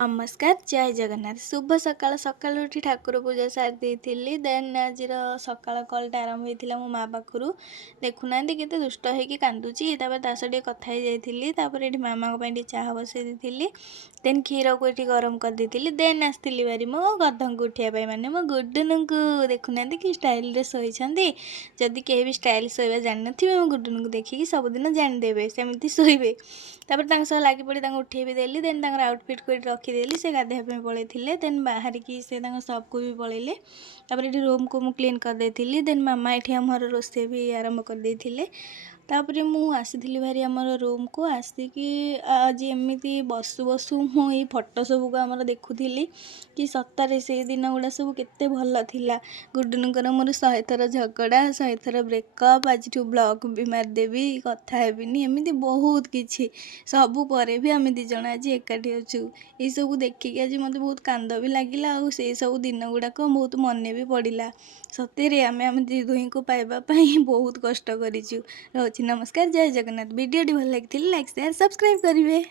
नमस्कार जय जगन्नाथ शुभ सकाळ सकाळ उठी ठाकुर पूजा सारी देती देन आज सकाळ कलटा आरंभ होता मो माँ पाखु देखुना केते दुष्ट होगी कांदुची तापर कथा ये मामा चाह बसई दी देन क्षीर को ये गरम कर देती देन आसती बारी मो गधों को उठाई माने मो गुडुन को देखुना कि स्टाइल शोती जदि कहीं भी स्टाइल शोवा जान मो गुडुन को देखिकी सबुदिन जानीदेवे सेमती शोबे लगी पड़ी उठे भी देली देन आउटफिट को रखीदेली से गाधेवा पलैते देन बाहर की से सप को भी पलैले ये रूम को मुझे क्लीन कर देती देन मामा ये आमर रोसे भी आरंभ कर देते तापर मु आसी भारी आमर रूम को आसिकी आज एमती बसु बसु मुझे फोटो सब को आमर देखुली कि सतरे से दिन गुड़ा सब केते भल थिला गुडुनकर मोर 100 थर झगड़ा 100 थर ब्रेकअप आज ब्लॉग भी मारदेवी कथा हेबिनी एमती बहुत किछि सबू परे भी आम दिज आज एकाठी अच्छु ये सब देखिकी आज मत बहुत कांद भी लगिला और से सब दिन गुड़ाक बहुत मन भी पड़ा सतरे आम दुही को पाइबापी बहुत कष्ट करूँ। नमस्कार जय जगन्नाथ वीडियो भल लगी लाइक शेयर सब्सक्राइब करेंगे।